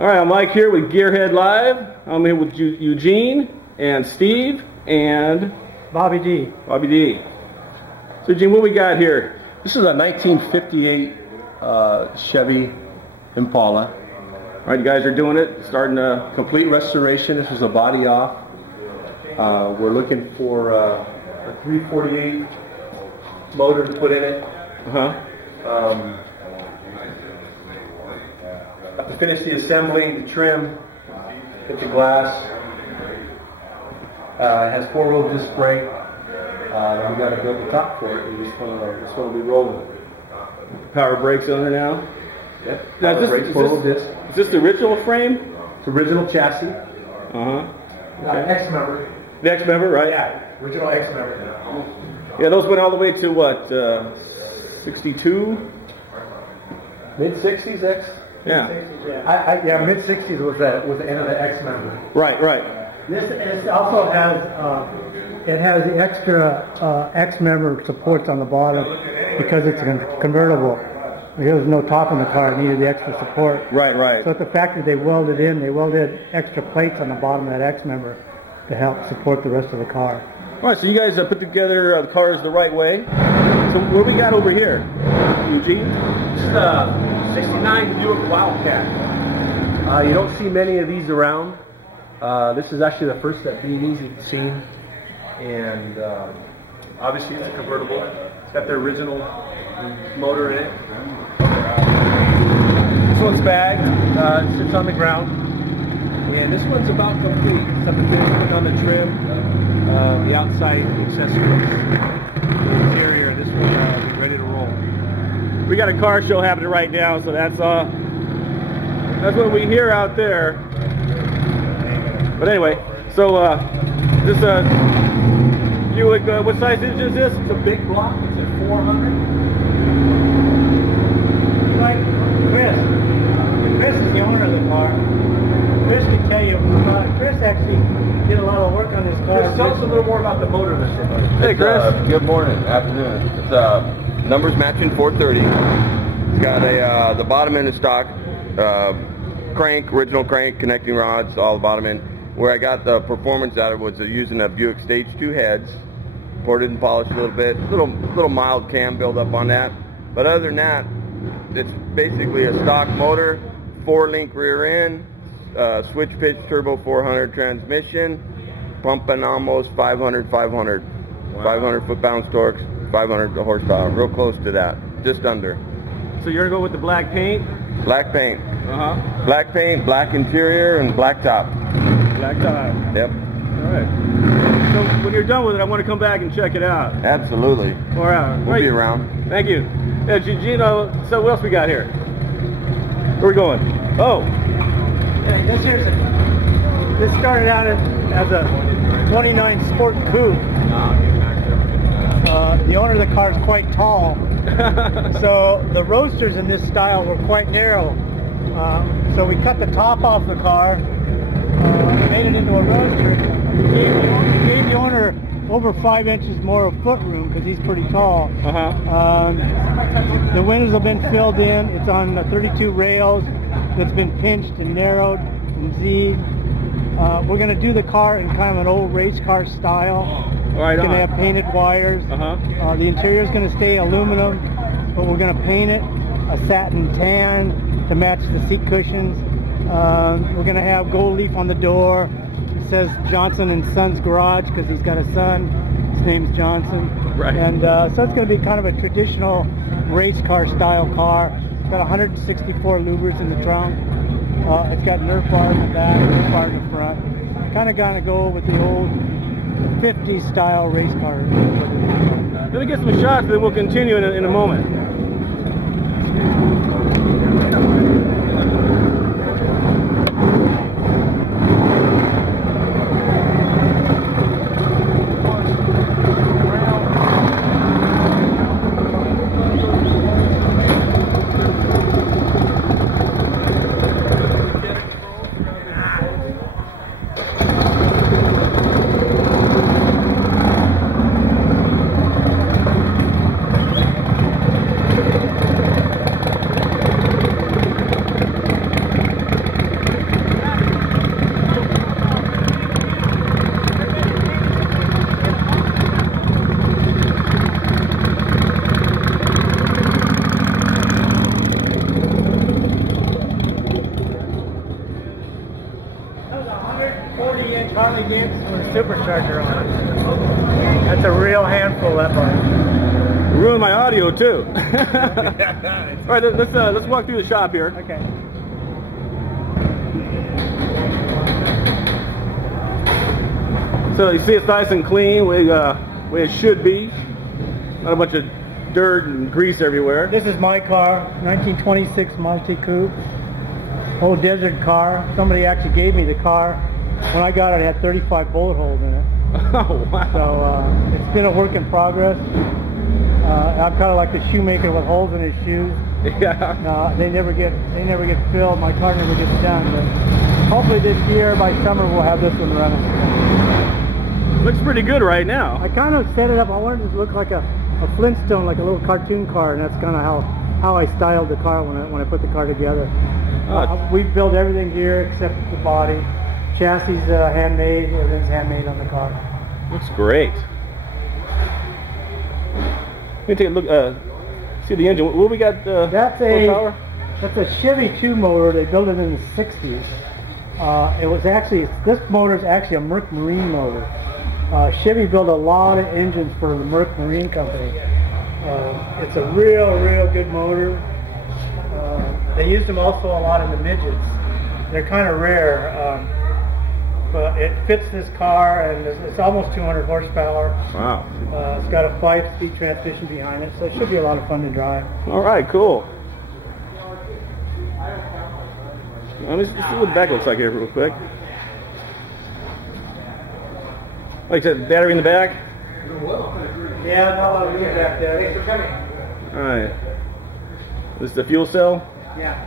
All right, I'm Mike here with Gearheadlive. I'm here with Eugene and Steve and Bobby D. Bobby D. So Eugene, what we got here? This is a 1958 Chevy Impala. All right, you guys are doing it, starting a Complete restoration. This was a body off. We're looking for a 348 motor to put in it. Have to finish the assembling, the trim, hit the glass. It has four-wheel disc brake. We got to build the top for it. This one will be rolling. power brakes on it now. Yep. Now, is this the original frame? It's original chassis. X-member. The X-member, right? Yeah, original X-member. Yeah, those went all the way to what, 62? Mid-60s X? Yeah. Yeah, mid-60s was the end of the X-member. Right, right. This also has the extra X-member supports on the bottom because it's convertible. There was no top on the car; it needed the extra support. Right, right. So at the factory, they welded extra plates on the bottom of that X-member to help support the rest of the car. All right, so you guys put together the cars the right way. So what do we got over here, Eugene? This is a 69 Buick Wildcat. You don't see many of these around. This is actually the first that B&E's seen, and obviously it's a convertible. It's got the original motor in it. This one's bagged. It sits on the ground, and this one's about complete. Except the finish on the trim, the outside accessories, the interior. This one is ready to roll. We got a car show happening right now, so that's what we hear out there. But anyway, so this Buick, what size is this? It's a big block. It's a 400. Like Chris is the owner of the car. Chris can tell you about it. Chris actually did a lot of work on this car. Chris, tell us a little more about the motor of this. Hey, Chris. Good morning, afternoon. It's numbers matching 430. It's got the bottom end of stock, crank, original crank, connecting rods, all the bottom end. Where I got the performance out of it was using a Buick Stage 2 heads, ported and polished a little bit, little mild cam build up on that. But other than that, it's basically a stock motor, 4-link rear end, switch pitch turbo 400 transmission, pumping almost 500 foot-pounds torques, 500 horsepower, real close to that, just under. So you're gonna go with the black paint? Black paint. Black paint, black interior, and black top. Black top. Yep. All right. So when you're done with it, I want to come back and check it out. Absolutely. All right. We'll be around. Thank you. Yeah, Gino, so what else we got here? Where are we going? Oh. Yeah, this started out as a 29 Sport Coupe. The owner of the car is quite tall, so the roadsters in this style were quite narrow. So we cut the top off the car, made it into a roadster. We gave the owner over 5 inches more of foot room because he's pretty tall. The windows have been filled in. It's on 32 rails that's been pinched and narrowed and Z'd. We're going to do the car in kind of an old race car style. Right it's going to have painted wires. The interior is going to stay aluminum, but we're going to paint it a satin tan to match the seat cushions. We're going to have gold leaf on the door. It says Johnson and Sons Garage because he's got a son. His name's Johnson. Right. And so it's going to be kind of a traditional race car style car. It's got 164 louvers in the trunk. It's got Nerf bar in the back, Nerf bar in the front. Kind of gonna go with the old 50s style race car. Let me get some shots, then we'll continue in a moment. hardly gets with a supercharger on it. That's a real handful, that bike. Ruined my audio too. All right, let's walk through the shop here. Okay. So you see it's nice and clean, way it should be. Not a bunch of dirt and grease everywhere. This is my car, 1926 Monte Coupe. Old desert car. Somebody actually gave me the car. When I got it, it had 35 bullet holes in it. Oh wow! So it's been a work in progress. I'm kind of like the shoemaker with holes in his shoes. Yeah. They never get filled. My car never gets done. But hopefully this year, by summer, we'll have this one running. Looks pretty good right now. I kind of set it up. I wanted it to look like a Flintstone, like a little cartoon car, and that's kind of how I styled the car when I put the car together. We built everything here except the body. Chassis handmade. Everything's handmade on the car. Looks great. Let me take a look. See the engine. What we got? That's a Chevy 2 motor. They built it in the 60s. This motor is actually a Merc Marine motor. Chevy built a lot of engines for the Merc Marine Company. It's a real good motor. They used them also a lot in the midgets. They're kind of rare, but it fits this car, and it's almost 200 horsepower. Wow. It's got a 5-speed transmission behind it, so it should be a lot of fun to drive. All right, cool. Let's see what the back looks like here real quick. Like I said, battery in the back? Yeah, not a lot of room back there. Thanks for coming. All right. This is the fuel cell? Yeah.